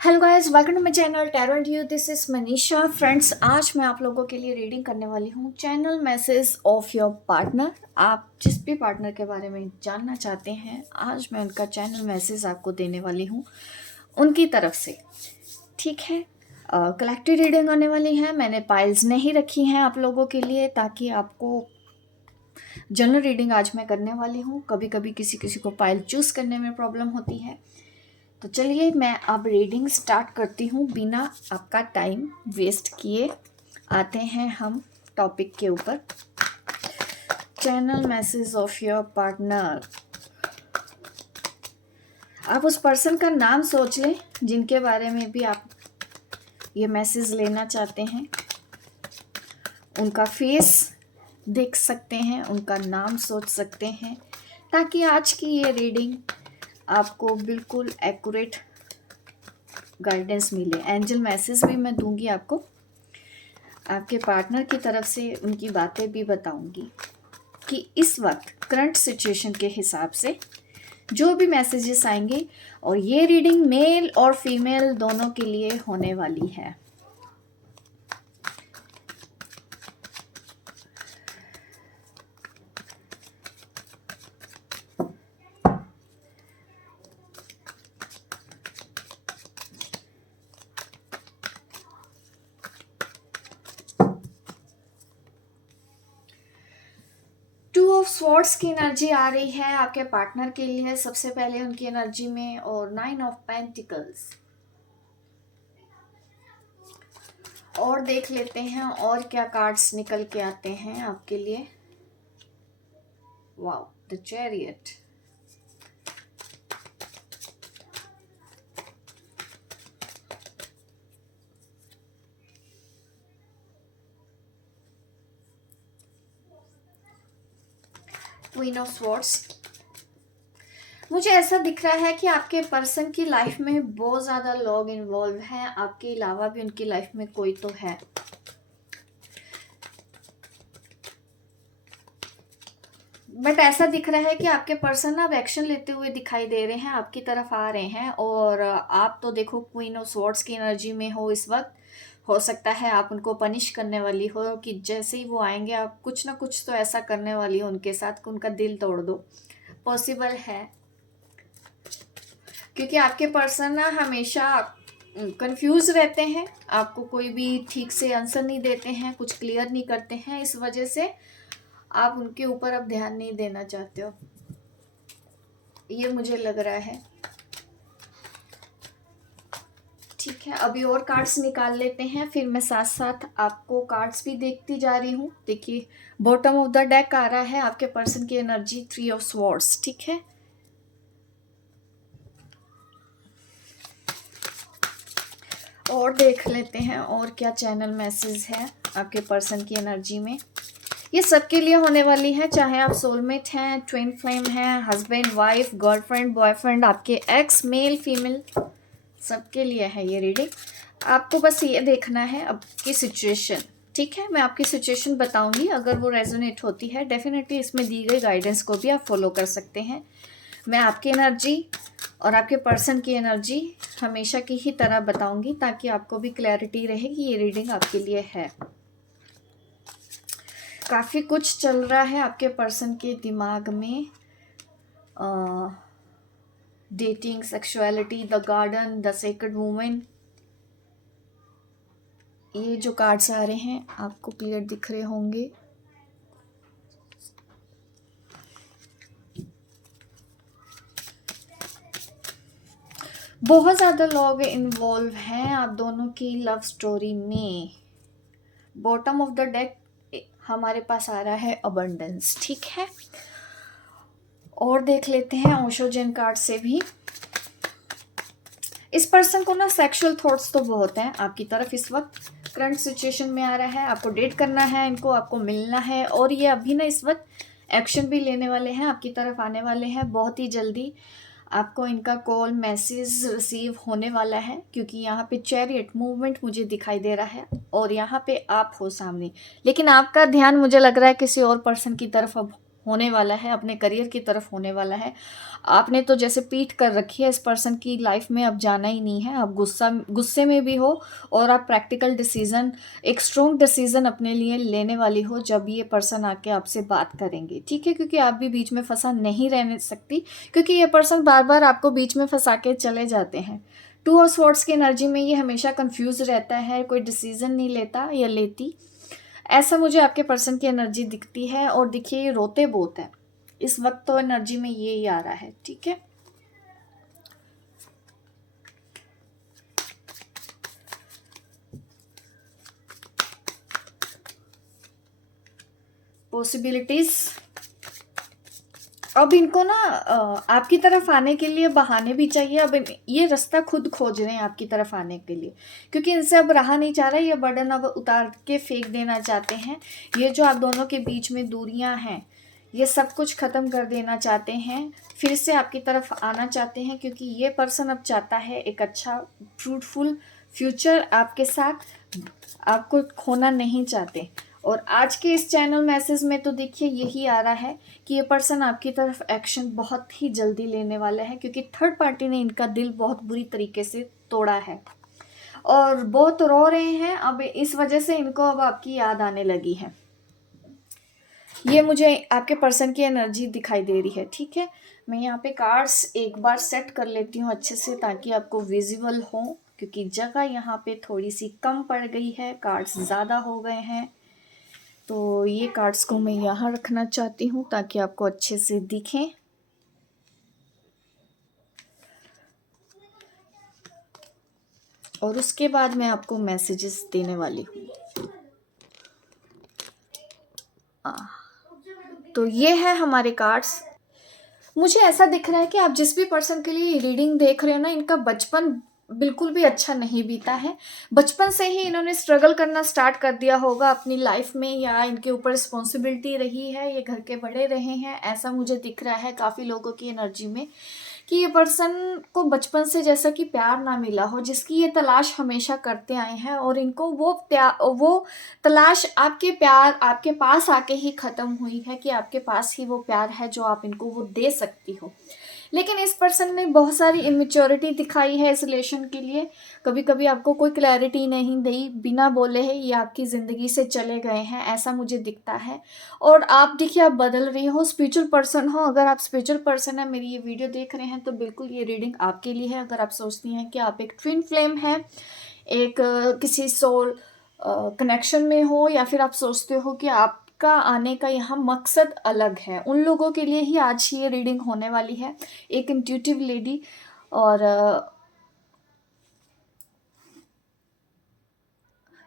Hello guys, welcome to my channel tarot and you. This is Manisha. Friends, आज मैं आप लोगों के लिए रीडिंग करने वाली हूँ channel message of your partner. आप जिस भी पार्टनर के बारे में जानना चाहते हैं, आज मैं उनका चैनल मैसेज आपको देने वाली हूँ उनकी तरफ से। ठीक है, कलेक्टिव रीडिंग होने वाली है। मैंने पाइल्स नहीं रखी हैं आप लोगों के लिए, ताकि आपको जनरल रीडिंग आज मैं करने वाली हूँ। कभी कभी किसी किसी को पाइल चूज करने में प्रॉब्लम होती है। तो चलिए मैं अब रीडिंग स्टार्ट करती हूँ बिना आपका टाइम वेस्ट किए। आते हैं हम टॉपिक के ऊपर। Channel message of your partner. आप उस पर्सन का नाम सोच लें जिनके बारे में भी आप ये मैसेज लेना चाहते हैं। उनका फेस देख सकते हैं, उनका नाम सोच सकते हैं, ताकि आज की ये रीडिंग आपको बिल्कुल एक्यूरेट गाइडेंस मिले। एंजल मैसेज भी मैं दूंगी आपको, आपके पार्टनर की तरफ से उनकी बातें भी बताऊंगी कि इस वक्त करंट सिचुएशन के हिसाब से जो भी मैसेजेस आएंगे, और ये रीडिंग मेल और फीमेल दोनों के लिए होने वाली है। टू ऑफ स्वॉर्ड्स की एनर्जी आ रही है आपके पार्टनर के लिए सबसे पहले उनकी एनर्जी में, और 9 ऑफ पेंटिकल्स। और देख लेते हैं और क्या कार्ड्स निकल के आते हैं आपके लिए। Wow, the chariot. Queen of swords. मुझे ऐसा दिख रहा है कि आपके पर्सन की लाइफ में बहुत ज़्यादा लोग इन्वॉल्व हैं। आपके अलावा भी उनकी लाइफ में कोई तो है। बट ऐसा दिख रहा है कि आपके पर्सन अब एक्शन लेते हुए दिखाई दे रहे हैं, आपकी तरफ आ रहे हैं। और आप तो देखो क्वीन ऑफ स्वॉर्ड्स की एनर्जी में हो इस वक्त। हो सकता है आप उनको पनिश करने वाली हो, कि जैसे ही वो आएंगे आप कुछ ना कुछ तो ऐसा करने वाली हो उनके साथ कि उनका दिल तोड़ दो। पॉसिबल है, क्योंकि आपके पर्सन ना हमेशा कंफ्यूज रहते हैं। आपको कोई भी ठीक से आंसर नहीं देते हैं, कुछ क्लियर नहीं करते हैं। इस वजह से आप उनके ऊपर अब ध्यान नहीं देना चाहते हो, ये मुझे लग रहा है। ठीक है, अभी और कार्ड्स निकाल लेते हैं, फिर मैं साथ साथ आपको कार्ड्स भी देखती जा रही हूँ। देखिए, बॉटम ऑफ द डेक आ रहा है आपके पर्सन की एनर्जी 3 ऑफ स्वॉर्ड्स। ठीक है, और देख लेते हैं और क्या चैनल मैसेज है आपके पर्सन की एनर्जी में। ये सबके लिए होने वाली है, चाहे आप सोलमेट हैं, ट्विन फ्लेम हैं, हस्बैंड वाइफ, गर्लफ्रेंड बॉयफ्रेंड, आपके एक्स, मेल फीमेल, सबके लिए है ये रीडिंग। आपको बस ये देखना है आपकी सिचुएशन। ठीक है, मैं आपकी सिचुएशन बताऊंगी, अगर वो रेजोनेट होती है डेफिनेटली इसमें दी गई गाइडेंस को भी आप फॉलो कर सकते हैं। मैं आपकी एनर्जी और आपके पर्सन की एनर्जी हमेशा की ही तरह बताऊंगी, ताकि आपको भी क्लैरिटी रहे कि ये रीडिंग आपके लिए है। काफ़ी कुछ चल रहा है आपके पर्सन के दिमाग में। Dating, sexuality, the garden, the sacred women. ये जो कार्ड्स आ रहे हैं आपको क्लियर दिख रहे होंगे। बहुत ज़्यादा लोग इन्वॉल्व हैं आप दोनों की लव स्टोरी में। बॉटम ऑफ द डेक हमारे पास आ रहा है अबंडेंस। ठीक है, और देख लेते हैं ओशोजन कार्ड से भी। इस पर्सन को ना सेक्सुअल थॉट्स तो बहुत हैं आपकी तरफ इस वक्त। करंट सिचुएशन में आ रहा है, आपको डेट करना है इनको, आपको मिलना है, और ये अभी ना इस वक्त एक्शन भी लेने वाले हैं, आपकी तरफ आने वाले हैं बहुत ही जल्दी। आपको इनका कॉल मैसेज रिसीव होने वाला है, क्योंकि यहाँ पे चैरियट मूवमेंट मुझे दिखाई दे रहा है, और यहाँ पे आप हो सामने, लेकिन आपका ध्यान मुझे लग रहा है किसी और पर्सन की तरफ अब होने वाला है, अपने करियर की तरफ होने वाला है। आपने तो जैसे पीठ कर रखी है, इस पर्सन की लाइफ में अब जाना ही नहीं है। आप गुस्से में भी हो और आप प्रैक्टिकल डिसीजन, एक स्ट्रॉन्ग डिसीजन अपने लिए लेने वाली हो जब ये पर्सन आके आपसे बात करेंगे, ठीक है? क्योंकि आप भी बीच में फंसा नहीं रहने सकती, क्योंकि ये पर्सन बार बार आपको बीच में फंसा के चले जाते हैं। 2 ऑफ स्वॉर्ड्स की एनर्जी में ये हमेशा कंफ्यूज रहता है, कोई डिसीजन नहीं लेता या लेती, ऐसा मुझे आपके पर्सन की एनर्जी दिखती है। और देखिए ये रोते बहुत है इस वक्त, तो एनर्जी में ये ही आ रहा है, ठीक है? पॉसिबिलिटीज, अब इनको ना आपकी तरफ आने के लिए बहाने भी चाहिए। अब ये रास्ता खुद खोज रहे हैं आपकी तरफ आने के लिए, क्योंकि इनसे अब रहा नहीं चाह रहा, ये बर्डन अब उतार के फेंक देना चाहते हैं। ये जो आप दोनों के बीच में दूरियां हैं, ये सब कुछ ख़त्म कर देना चाहते हैं, फिर से आपकी तरफ आना चाहते हैं, क्योंकि ये पर्सन अब चाहता है एक अच्छा फ्रूटफुल फ्यूचर आपके साथ, आपको खोना नहीं चाहते। और आज के इस चैनल मैसेज में तो देखिए यही आ रहा है कि ये पर्सन आपकी तरफ एक्शन बहुत ही जल्दी लेने वाला है, क्योंकि थर्ड पार्टी ने इनका दिल बहुत बुरी तरीके से तोड़ा है और बहुत रो रहे हैं। अब इस वजह से इनको अब आपकी याद आने लगी है। ये मुझे आपके पर्सन की एनर्जी दिखाई दे रही है, ठीक है? मैं यहाँ पे कार्ड्स एक बार सेट कर लेती हूँ अच्छे से, ताकि आपको विजिबल हो, क्योंकि जगह यहाँ पे थोड़ी सी कम पड़ गई है, कार्ड्स ज़्यादा हो गए हैं। तो ये कार्ड्स को मैं यहाँ रखना चाहती हूँ ताकि आपको अच्छे से दिखें। और उसके बाद मैं आपको मैसेजेस देने वाली हूँ। तो ये है हमारे कार्ड्स। मुझे ऐसा दिख रहा है कि आप जिस भी पर्सन के लिए रीडिंग देख रहे हो ना, इनका बचपन बिल्कुल भी अच्छा नहीं बीता है। बचपन से ही इन्होंने स्ट्रगल करना स्टार्ट कर दिया होगा अपनी लाइफ में, या इनके ऊपर रिस्पॉन्सिबिलिटी रही है, ये घर के बड़े रहे हैं, ऐसा मुझे दिख रहा है काफ़ी लोगों की एनर्जी में, कि ये पर्सन को बचपन से जैसा कि प्यार ना मिला हो, जिसकी ये तलाश हमेशा करते आए हैं, और इनको वो तलाश आपके प्यार आपके पास आके ही ख़त्म हुई है, कि आपके पास ही वो प्यार है जो आप इनको वो दे सकती हो। लेकिन इस पर्सन ने बहुत सारी इमेच्योरिटी दिखाई है इस रिलेशन के लिए। कभी कभी आपको कोई क्लैरिटी नहीं दी, बिना बोले है ये आपकी ज़िंदगी से चले गए हैं, ऐसा मुझे दिखता है। और आप देखिए आप बदल रही हो, स्पिरिचुअल पर्सन हो। अगर आप स्पिरिचुअल पर्सन है, मेरी ये वीडियो देख रहे हैं, तो बिल्कुल ये रीडिंग आपके लिए है। अगर आप सोचती हैं कि आप एक ट्विन फ्लेम है, एक किसी सोल कनेक्शन में हो, या फिर आप सोचते हो कि आपका आने का यहाँ मकसद अलग है, उन लोगों के लिए ही आज ये रीडिंग होने वाली है। एक इंट्यूटिव लेडी और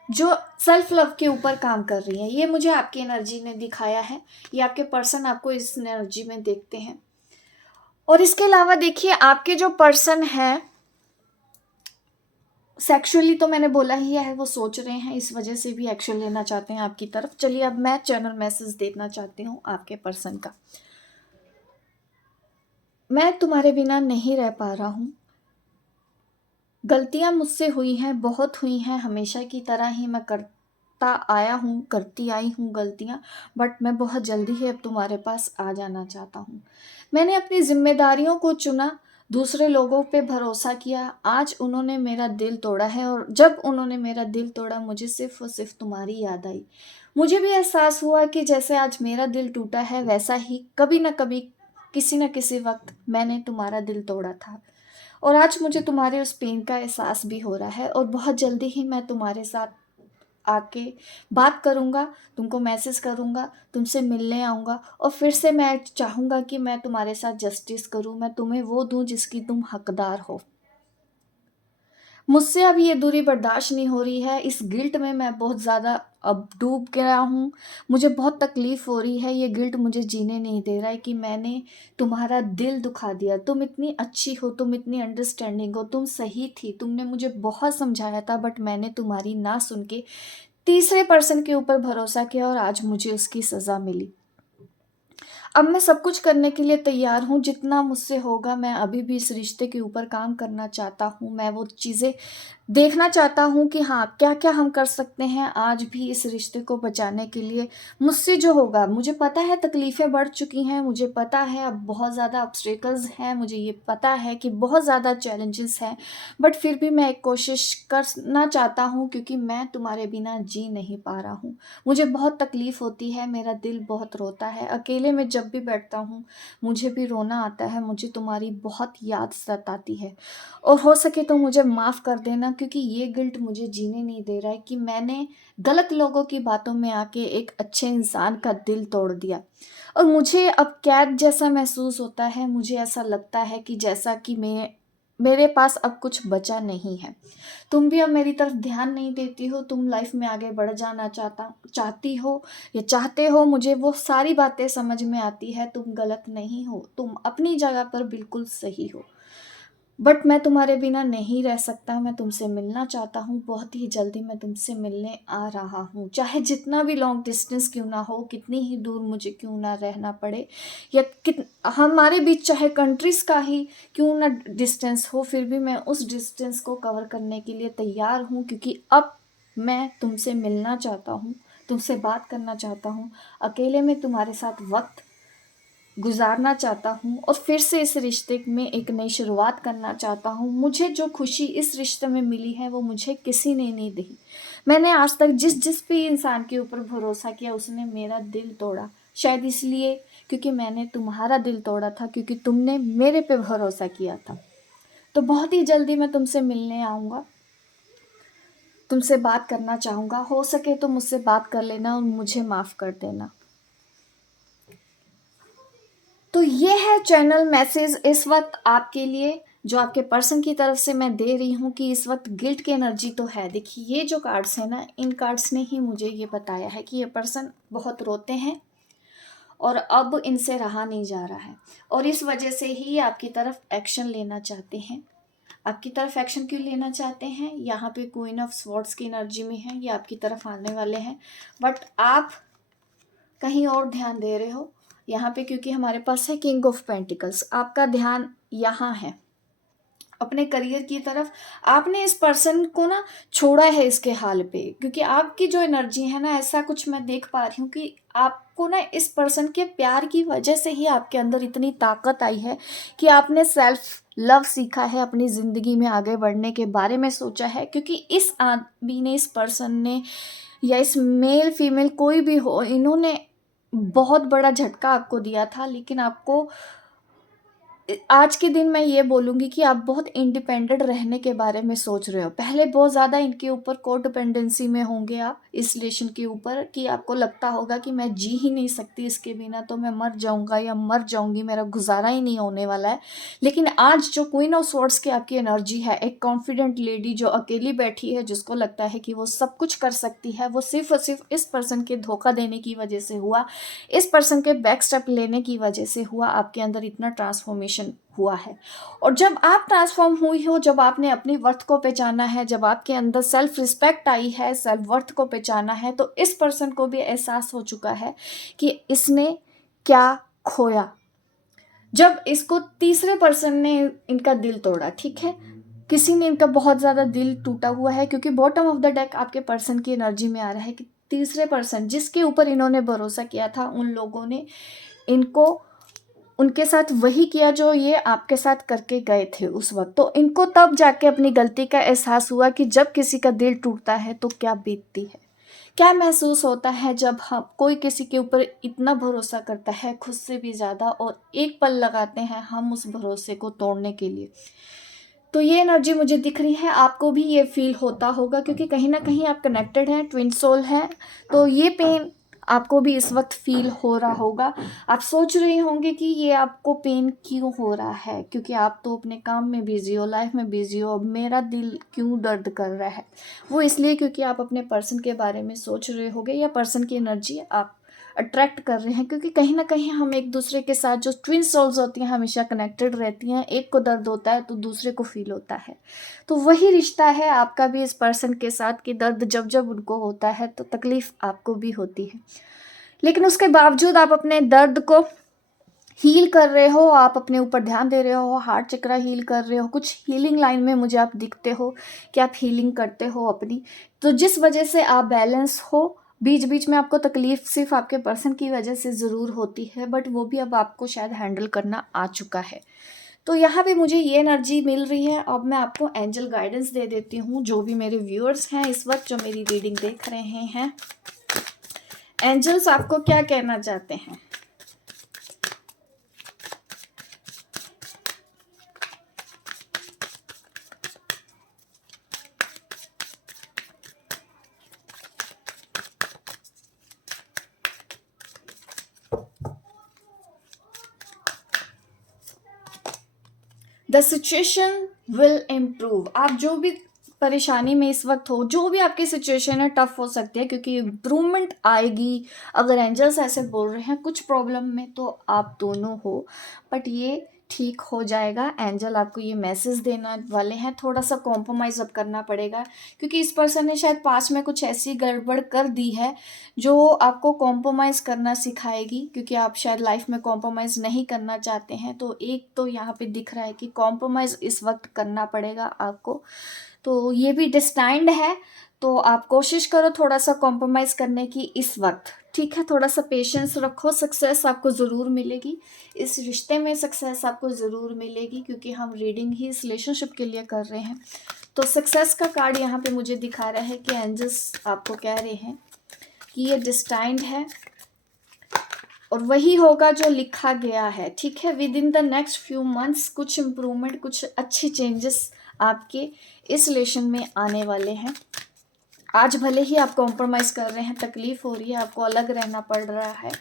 जो सेल्फ लव के ऊपर काम कर रही है, ये मुझे आपकी एनर्जी ने दिखाया है। ये आपके पर्सन आपको इस एनर्जी में देखते हैं। और इसके अलावा देखिए आपके जो पर्सन है, सेक्सुअली तो मैंने बोला ही है, वो सोच रहे हैं, इस वजह से भी एक्शन लेना चाहते हैं आपकी तरफ। चलिए अब मैं चैनल मैसेज देना चाहती हूँ आपके पर्सन का। मैं तुम्हारे बिना नहीं रह पा रहा हूँ, गलतियाँ मुझसे हुई हैं, बहुत हुई हैं, हमेशा की तरह ही मैं करता आया हूँ, करती आई हूँ गलतियाँ, बट मैं बहुत जल्दी ही अब तुम्हारे पास आ जाना चाहता हूँ। मैंने अपनी जिम्मेदारियों को चुना, दूसरे लोगों पे भरोसा किया, आज उन्होंने मेरा दिल तोड़ा है, और जब उन्होंने मेरा दिल तोड़ा मुझे सिर्फ और सिर्फ तुम्हारी याद आई। मुझे भी एहसास हुआ कि जैसे आज मेरा दिल टूटा है, वैसा ही कभी ना कभी किसी न किसी वक्त मैंने तुम्हारा दिल तोड़ा था, और आज मुझे तुम्हारे उस पेन का एहसास भी हो रहा है। और बहुत जल्दी ही मैं तुम्हारे साथ आके बात करूँगा, तुमको मैसेज करूँगा, तुमसे मिलने आऊँगा, और फिर से मैं चाहूँगा कि मैं तुम्हारे साथ जस्टिस करूँ, मैं तुम्हें वो दूँ जिसकी तुम हकदार हो। मुझसे अब ये दूरी बर्दाश्त नहीं हो रही है, इस गिल्ट में मैं बहुत ज़्यादा अब डूब गया हूँ। मुझे बहुत तकलीफ़ हो रही है, ये गिल्ट मुझे जीने नहीं दे रहा है कि मैंने तुम्हारा दिल दुखा दिया। तुम इतनी अच्छी हो, तुम इतनी अंडरस्टैंडिंग हो, तुम सही थी, तुमने मुझे बहुत समझाया था, बट मैंने तुम्हारी ना सुन के तीसरे पर्सन के ऊपर भरोसा किया, और आज मुझे उसकी सज़ा मिली। अब मैं सब कुछ करने के लिए तैयार हूँ, जितना मुझसे होगा मैं अभी भी इस रिश्ते के ऊपर काम करना चाहता हूँ। मैं वो चीज़ें देखना चाहता हूँ कि हाँ, क्या-क्या हम कर सकते हैं आज भी इस रिश्ते को बचाने के लिए। मुझसे जो होगा, मुझे पता है तकलीफ़ें बढ़ चुकी हैं, मुझे पता है अब बहुत ज़्यादा ऑब्स्टेकल्स हैं, मुझे ये पता है कि बहुत ज़्यादा चैलेंजेस हैं, बट फिर भी मैं एक कोशिश करना चाहता हूँ क्योंकि मैं तुम्हारे बिना जी नहीं पा रहा हूँ। मुझे बहुत तकलीफ़ होती है, मेरा दिल बहुत रोता है। अकेले में जब भी बैठता हूँ, मुझे भी रोना आता है, मुझे तुम्हारी बहुत याद सताती है। और हो सके तो मुझे माफ़ कर देना क्योंकि ये गिल्ट मुझे जीने नहीं दे रहा है कि मैंने गलत लोगों की बातों में आके एक अच्छे इंसान का दिल तोड़ दिया। और मुझे अब कैद जैसा महसूस होता है, मुझे ऐसा लगता है कि जैसा कि मेरे पास अब कुछ बचा नहीं है। तुम भी अब मेरी तरफ ध्यान नहीं देती हो, तुम लाइफ में आगे बढ़ जाना चाहती हो या चाहते हो, मुझे वो सारी बातें समझ में आती है। तुम गलत नहीं हो, तुम अपनी जगह पर बिल्कुल सही हो। बट मैं तुम्हारे बिना नहीं रह सकता, मैं तुमसे मिलना चाहता हूँ, बहुत ही जल्दी मैं तुमसे मिलने आ रहा हूँ। चाहे जितना भी लॉन्ग डिस्टेंस क्यों ना हो, कितनी ही दूर मुझे क्यों ना रहना पड़े, या हमारे बीच चाहे कंट्रीज़ का ही क्यों ना डिस्टेंस हो, फिर भी मैं उस डिस्टेंस को कवर करने के लिए तैयार हूँ क्योंकि अब मैं तुमसे मिलना चाहता हूँ, तुमसे बात करना चाहता हूँ, अकेले में तुम्हारे साथ वक़्त गुज़ारना चाहता हूँ और फिर से इस रिश्ते में एक नई शुरुआत करना चाहता हूँ। मुझे जो खुशी इस रिश्ते में मिली है वो मुझे किसी ने नहीं दी। मैंने आज तक जिस भी इंसान के ऊपर भरोसा किया उसने मेरा दिल तोड़ा। शायद इसलिए क्योंकि मैंने तुम्हारा दिल तोड़ा था, क्योंकि तुमने मेरे पे भरोसा किया था। तो बहुत ही जल्दी मैं तुमसे मिलने आऊँगा, तुमसे बात करना चाहूँगा। हो सके तो मुझसे बात कर लेना और मुझे माफ़ कर देना। तो ये है चैनल मैसेज इस वक्त आपके लिए, जो आपके पर्सन की तरफ से मैं दे रही हूँ कि इस वक्त गिल्ट की एनर्जी तो है। देखिए ये जो कार्ड्स है ना, इन कार्ड्स ने ही मुझे ये बताया है कि ये पर्सन बहुत रोते हैं और अब इनसे रहा नहीं जा रहा है और इस वजह से ही आपकी तरफ एक्शन लेना चाहते हैं। आपकी तरफ एक्शन क्यों लेना चाहते हैं? यहाँ पे क्वीन ऑफ स्वॉर्ड्स की एनर्जी में है, ये आपकी तरफ आने वाले हैं, बट आप कहीं और ध्यान दे रहे हो यहाँ पे, क्योंकि हमारे पास है किंग ऑफ पेंटिकल्स। आपका ध्यान यहाँ है अपने करियर की तरफ। आपने इस पर्सन को ना छोड़ा है इसके हाल पे, क्योंकि आपकी जो एनर्जी है ना, ऐसा कुछ मैं देख पा रही हूँ कि आपको ना इस पर्सन के प्यार की वजह से ही आपके अंदर इतनी ताकत आई है कि आपने सेल्फ लव सीखा है, अपनी ज़िंदगी में आगे बढ़ने के बारे में सोचा है। क्योंकि इस आदमी ने, इस पर्सन ने, या इस मेल फीमेल कोई भी हो, इन्होंने बहुत बड़ा झटका आपको दिया था, लेकिन आपको आज के दिन मैं ये बोलूँगी कि आप बहुत इंडिपेंडेंट रहने के बारे में सोच रहे हो। पहले बहुत ज़्यादा इनके ऊपर कोडिपेंडेंसी में होंगे आप, इस रिलेशन के ऊपर, कि आपको लगता होगा कि मैं जी ही नहीं सकती इसके बिना, तो मैं मर जाऊँगा या मर जाऊँगी, मेरा गुज़ारा ही नहीं होने वाला है। लेकिन आज जो क्वीन ऑफ स्वॉर्ड्स की आपकी एनर्जी है, एक कॉन्फिडेंट लेडी जो अकेली बैठी है, जिसको लगता है कि वो सब कुछ कर सकती है, वो सिर्फ़ और सिर्फ़ इस पर्सन के धोखा देने की वजह से हुआ, इस पर्सन के बैक स्टेप लेने की वजह से हुआ, आपके अंदर इतना ट्रांसफॉर्मेशन हुआ है। और जब आप ट्रांसफॉर्म हुई हो, जब आपने अपनी वर्थ को पहचाना है, जब आपके अंदर सेल्फ रिस्पेक्ट आई है, सेल्फ वर्थ को पहचाना है, तो इस पर्सन को भी एहसास हो चुका है कि इसने क्या खोया। जब इसको तीसरे पर्सन ने इनका दिल तोड़ा, ठीक है, किसी ने इनका बहुत ज़्यादा दिल टूटा हुआ है, क्योंकि बॉटम ऑफ द डेक आपके पर्सन की एनर्जी में आ रहा है कि तीसरे पर्सन जिसके ऊपर इन्होंने भरोसा किया था, उन लोगों ने इनको उनके साथ वही किया जो ये आपके साथ करके गए थे उस वक्त। तो इनको तब जाके अपनी गलती का एहसास हुआ कि जब किसी का दिल टूटता है तो क्या बीतती है, क्या महसूस होता है जब हम कोई किसी के ऊपर इतना भरोसा करता है, खुद से भी ज़्यादा, और एक पल लगाते हैं हम उस भरोसे को तोड़ने के लिए। तो ये एनर्जी मुझे दिख रही है, आपको भी ये फील होता होगा, क्योंकि कहीं ना कहीं आप कनेक्टेड हैं, ट्विन सोल हैं। तो ये पेन आपको भी इस वक्त फील हो रहा होगा। आप सोच रहे होंगे कि ये आपको पेन क्यों हो रहा है, क्योंकि आप तो अपने काम में बिजी हो, लाइफ में बिजी हो, अब मेरा दिल क्यों दर्द कर रहा है। वो इसलिए क्योंकि आप अपने पर्सन के बारे में सोच रहे होगे, या पर्सन की एनर्जी आप अट्रैक्ट कर रहे हैं, क्योंकि कहीं ना कहीं हम एक दूसरे के साथ, जो ट्विन सोल्स होती हैं, हमेशा कनेक्टेड रहती हैं। एक को दर्द होता है तो दूसरे को फील होता है। तो वही रिश्ता है आपका भी इस पर्सन के साथ, कि दर्द जब जब उनको होता है तो तकलीफ़ आपको भी होती है, लेकिन उसके बावजूद आप अपने दर्द को हील कर रहे हो, आप अपने ऊपर ध्यान दे रहे हो, हार्ट चक्रा हील कर रहे हो, कुछ हीलिंग लाइन में मुझे आप दिखते हो कि आप हीलिंग करते हो अपनी। तो जिस वजह से आप बैलेंस हो, बीच बीच में आपको तकलीफ सिर्फ आपके पर्सन की वजह से ज़रूर होती है, बट वो भी अब आपको शायद हैंडल करना आ चुका है। तो यहाँ पे मुझे ये एनर्जी मिल रही है। अब मैं आपको एंजल गाइडेंस दे देती हूँ, जो भी मेरे व्यूअर्स हैं इस वक्त जो मेरी रीडिंग देख रहे हैं, एंजल्स आपको क्या कहना चाहते हैं। The situation will improve. आप जो भी परेशानी में इस वक्त हो, जो भी आपकी सिचुएशन है, टफ हो सकती है क्योंकि इम्प्रूवमेंट आएगी। अगर एंजल्स ऐसे बोल रहे हैं कुछ प्रॉब्लम में, तो आप दोनों हो, बट ये ठीक हो जाएगा। एंजल आपको ये मैसेज देना वाले हैं, थोड़ा सा कॉम्प्रोमाइज़ अब करना पड़ेगा क्योंकि इस पर्सन ने शायद पास में कुछ ऐसी गड़बड़ कर दी है जो आपको कॉम्प्रोमाइज़ करना सिखाएगी, क्योंकि आप शायद लाइफ में कॉम्प्रोमाइज़ नहीं करना चाहते हैं। तो एक तो यहाँ पे दिख रहा है कि कॉम्प्रोमाइज़ इस वक्त करना पड़ेगा आपको, तो ये भी डिस्टाइंड है। तो आप कोशिश करो थोड़ा सा कॉम्प्रोमाइज़ करने की इस वक्त, ठीक है। थोड़ा सा पेशेंस रखो, सक्सेस आपको ज़रूर मिलेगी इस रिश्ते में, सक्सेस आपको ज़रूर मिलेगी क्योंकि हम रीडिंग ही इस रिलेशनशिप के लिए कर रहे हैं। तो सक्सेस का कार्ड यहाँ पे मुझे दिखा रहा है कि एंजल्स आपको कह रहे हैं कि ये डिस्टाइंड है और वही होगा जो लिखा गया है, ठीक है। With in the next few months कुछ इम्प्रूवमेंट, कुछ अच्छे चेंजेस आपके इस रिलेशन में आने वाले हैं। आज भले ही आप कॉम्प्रोमाइज़ कर रहे हैं, तकलीफ़ हो रही है, आपको अलग रहना पड़ रहा है,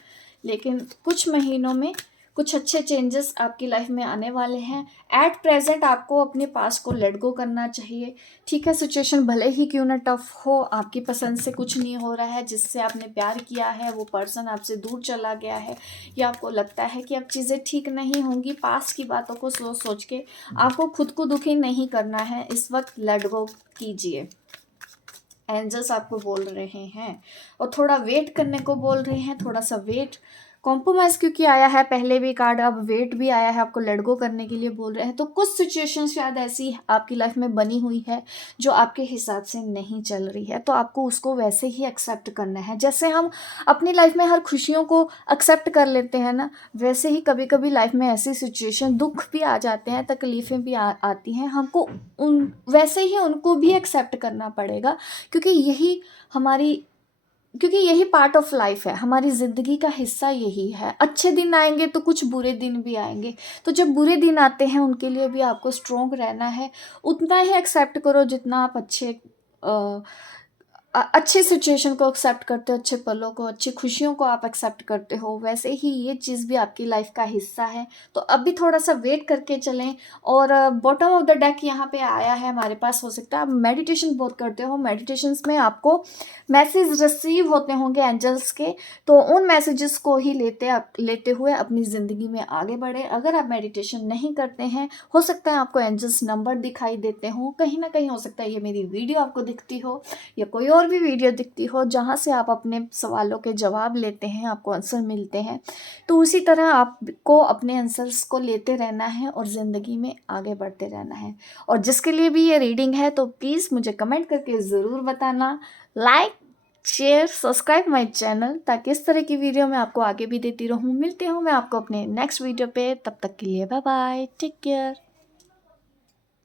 लेकिन कुछ महीनों में कुछ अच्छे चेंजेस आपकी लाइफ में आने वाले हैं। एट प्रेजेंट आपको अपने पास को लेट गो करना चाहिए, ठीक है। सिचुएशन भले ही क्यों ना टफ हो, आपकी पसंद से कुछ नहीं हो रहा है, जिससे आपने प्यार किया है वो पर्सन आपसे दूर चला गया है, या आपको लगता है कि अब चीज़ें ठीक नहीं होंगी, पास की बातों को सोच सोच के आपको खुद को दुखी नहीं करना है। इस वक्त लेट गो कीजिए, एंजल्स आपको बोल रहे हैं, और थोड़ा वेट करने को बोल रहे हैं। थोड़ा सा वेट, कॉम्प्रोमाइज़ क्योंकि आया है पहले भी कार्ड, अब वेट भी आया है, आपको लेट गो करने के लिए बोल रहे हैं। तो कुछ सिचुएशन शायद ऐसी आपकी लाइफ में बनी हुई है जो आपके हिसाब से नहीं चल रही है, तो आपको उसको वैसे ही एक्सेप्ट करना है। जैसे हम अपनी लाइफ में हर खुशियों को एक्सेप्ट कर लेते हैं ना, वैसे ही कभी कभी लाइफ में ऐसी सिचुएशन, दुख भी आ जाते हैं, तकलीफ़ें भी आती हैं, हमको उन वैसे ही उनको भी एक्सेप्ट करना पड़ेगा क्योंकि यही पार्ट ऑफ लाइफ है, हमारी ज़िंदगी का हिस्सा यही है। अच्छे दिन आएंगे तो कुछ बुरे दिन भी आएंगे, तो जब बुरे दिन आते हैं उनके लिए भी आपको स्ट्रोंग रहना है। उतना ही एक्सेप्ट करो जितना आप अच्छे सिचुएशन को एक्सेप्ट करते हो, अच्छे पलों को, अच्छी खुशियों को आप एक्सेप्ट करते हो, वैसे ही ये चीज़ भी आपकी लाइफ का हिस्सा है। तो अभी थोड़ा सा वेट करके चलें। और बॉटम ऑफ द डेक यहाँ पे आया है हमारे पास। हो सकता है आप मेडिटेशन बहुत करते हो, मेडिटेशंस में आपको मैसेज रिसीव होते होंगे एंजल्स के, तो उन मैसेजेस को ही लेते हुए अपनी ज़िंदगी में आगे बढ़े। अगर आप मेडिटेशन नहीं करते हैं, हो सकता है आपको एंजल्स नंबर दिखाई देते हों, कहीं ना कहीं हो सकता है ये मेरी वीडियो आपको दिखती हो या कोई और भी वीडियो दिखती हो जहाँ से आप अपने सवालों के जवाब लेते हैं, आपको आंसर मिलते हैं। तो उसी तरह आपको अपने आंसर्स को लेते रहना है और ज़िंदगी में आगे बढ़ते रहना है। और जिसके लिए भी ये रीडिंग है तो प्लीज़ मुझे कमेंट करके ज़रूर बताना। Like, share, subscribe my channel, ताकि इस तरह की वीडियो मैं आपको आगे भी देती रहूँ। मिलती हूँ मैं आपको अपने नेक्स्ट वीडियो पे, तब तक के लिए बाय बाय, टेक केयर।